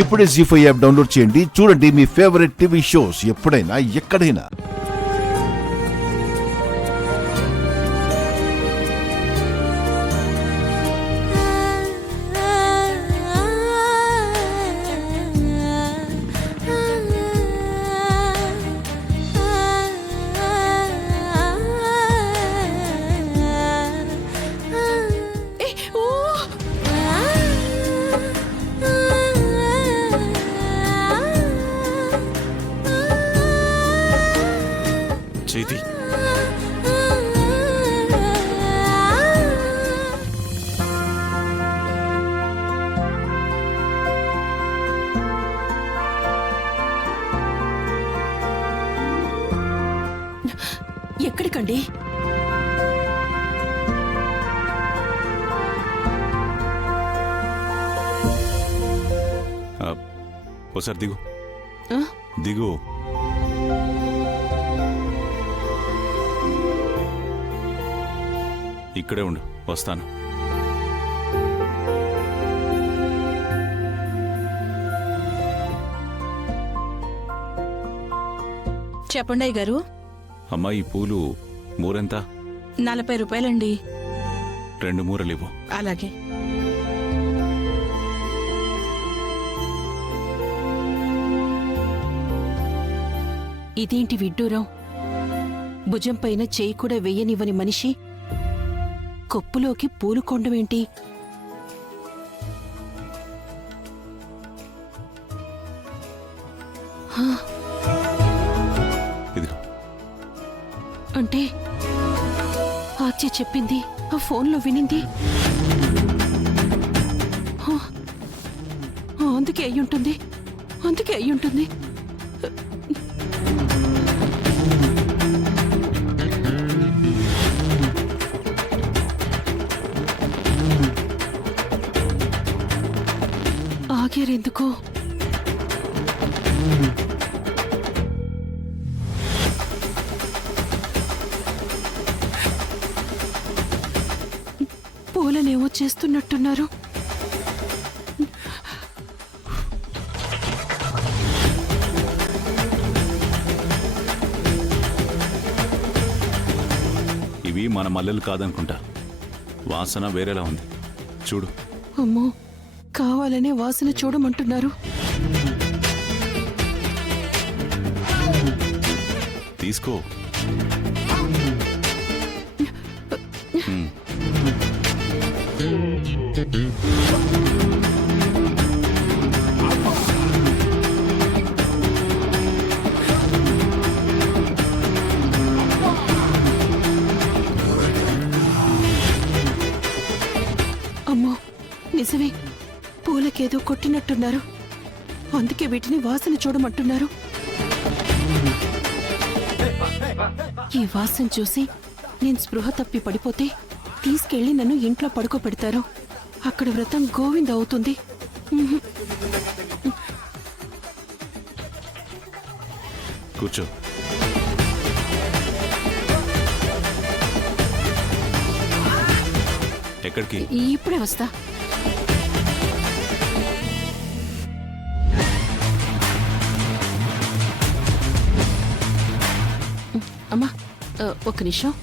ఇప్పుడే జీ5 app download చేయండి. చూడండి మీ ఫేవరెట్ టీవీ షోస్ ఎప్పుడైనా ఎక్కడైనా. చేతి ఎక్కడికండి? ఓసారి దిగు ఆ? దిగు. ఇక్కడే ఉండు, వస్తాను. చెప్పండి అయ్య గారు. అమ్మా, ఈ పూలు మూరెంత? 40 రూపాయలండి. 2 మూరలు ఇవ్వు. అలాగే. ఇదేంటి విడ్డూరం? భుజం పైన చేయి కూడా వెయ్యనివ్వని మనిషి కొప్పులోకి పూలు కొండమేంటి? ఇదిగో. అంటే ఆచ్య చెప్పింది ఆ ఫోన్లో వినింది అందుకే అయ్యుంటుంది, అందుకే అయ్యుంటుంది. ఆగేరెందుకు? పూలనేమో చేస్తున్నట్టున్నారు. ఇవి మన మల్లెలు కాదనుకుంటా. వాసన వేరేలా ఉంది, చూడు. అమ్మో, కావాలనే వాసన చూడమంటున్నారు. తీసుకో. అమ్మో, నిజమే, పూలకేదో కొట్టినట్టున్నారు. అందుకే వీటిని వాసన చూడమంటున్నారు. ఈ వాసన చూసి నేను స్పృహ తప్పి పడిపోతే తీసుకెళ్లి నన్ను ఇంట్లో పడుకోబెడతారు. అక్కడ వ్రతం గోవింద అవుతుంది. కూర్చో. ఎక్కడికి? ఇప్పుడే వస్తా. అమ్మా, ఒక్క నిమిషం.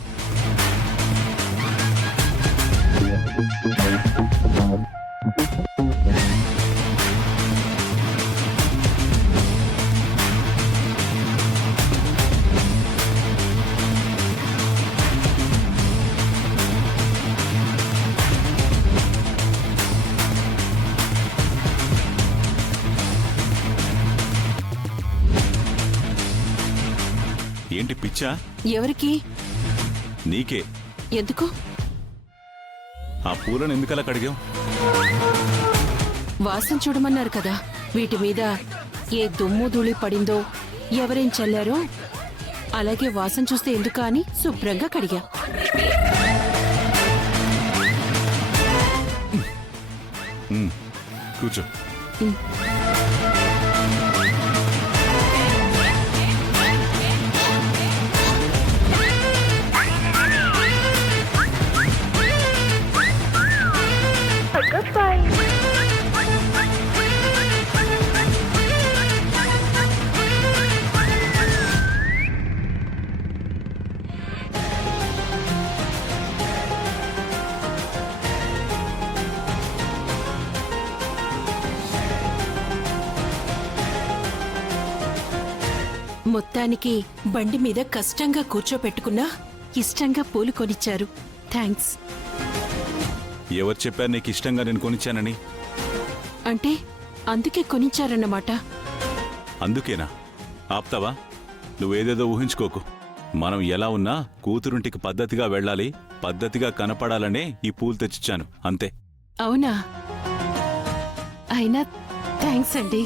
ఏంటి పిచ్చా? ఎవరికి? నీకే. ఎందుకు? ఆ పూలను ఎందుకలా కడిగావు? వాసన చూడమన్నారు కదా, వీటి మీద ఏ దుమ్ము ధూళి పడిందో, ఎవరేం చల్లారో, అలాగే వాసన చూస్తే ఎందుకా అని శుభ్రంగా కడిగా. కూర్చో. మొత్తానికి బండి మీద కష్టంగా కూర్చోపెట్టుకున్నా ఇష్టంగా పూలు కొనిచ్చారు. థ్యాంక్స్. ఎవరు చెప్పారు నీకు ఇష్టంగా నేను కొనిచ్చానని? అంటే అందుకే కొనిచ్చారన్నమాట. అందుకేనా? ఆప్తావా? నువ్వేదేదో ఊహించుకోకు. మనం ఎలా ఉన్నా కూతురుంటికి పద్ధతిగా వెళ్ళాలి, పద్ధతిగా కనపడాలనే ఈ పూలు తెచ్చిచ్చాను, అంతే. అవునా? అయినా థ్యాంక్స్ అండి.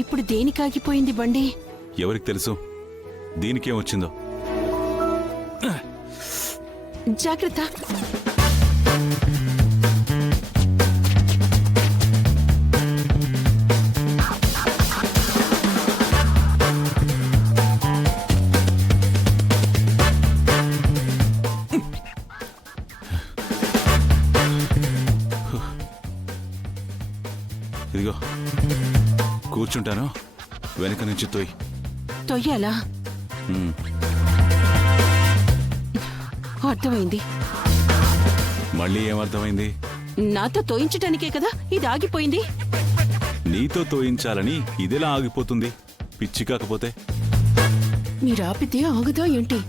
ఇప్పుడు దేనికాగిపోయింది బండి? ఎవరికి తెలుసు దీనికేం వచ్చిందో. జాగ్రత్త. ఇదిగో కూర్చుంటాను, వెనక నుంచి తోయ్. తొయ్యాలా? అర్థమైంది. మళ్ళీ ఏమర్థమైంది? నాతో తోయించటానికే కదా ఇది ఆగిపోయింది. నీతో తోయించాలని ఇదిలా ఆగిపోతుంది, పిచ్చి కాకపోతే. మీరు ఆపితే ఆగుదా ఏంటి?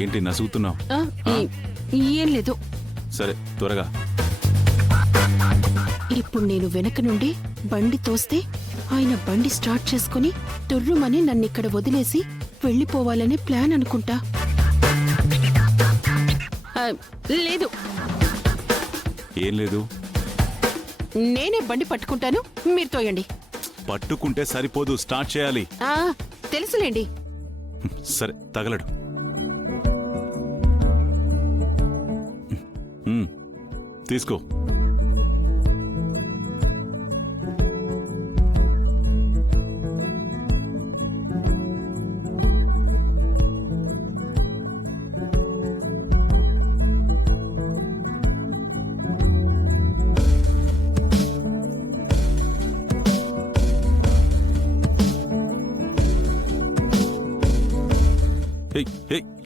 ఏంటి నసుగుతున్నావు? ఏం లేదు. సరే త్వరగా. ఇప్పుడు నేను వెనక నుండి బండి తోస్తే ఆయన బండి స్టార్ట్ చేసుకుని తుర్రుమని నన్నిక్కడ వదిలేసి వెళ్ళిపోవాలనే ప్లాన్ అనుకుంటా. లేదు. ఏం లేదు? నేనే బండి పట్టుకుంటాను, మీరు తోయండి. పట్టుకుంటే సరిపోదు, స్టార్ట్ చేయాలి. తెలుసులేండి. సరే తగలడు. తీసుకో.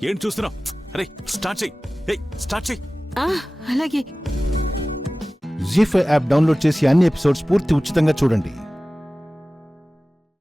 ఏంటి చూస్తున్నావు? అరే స్టార్ట్ చెయ్యి, స్టార్ట్ చెయ్యి. అలాగే. జీ5 యాప్ డౌన్లోడ్ చేసి అన్ని ఎపిసోడ్స్ పూర్తి ఉచితంగా చూడండి.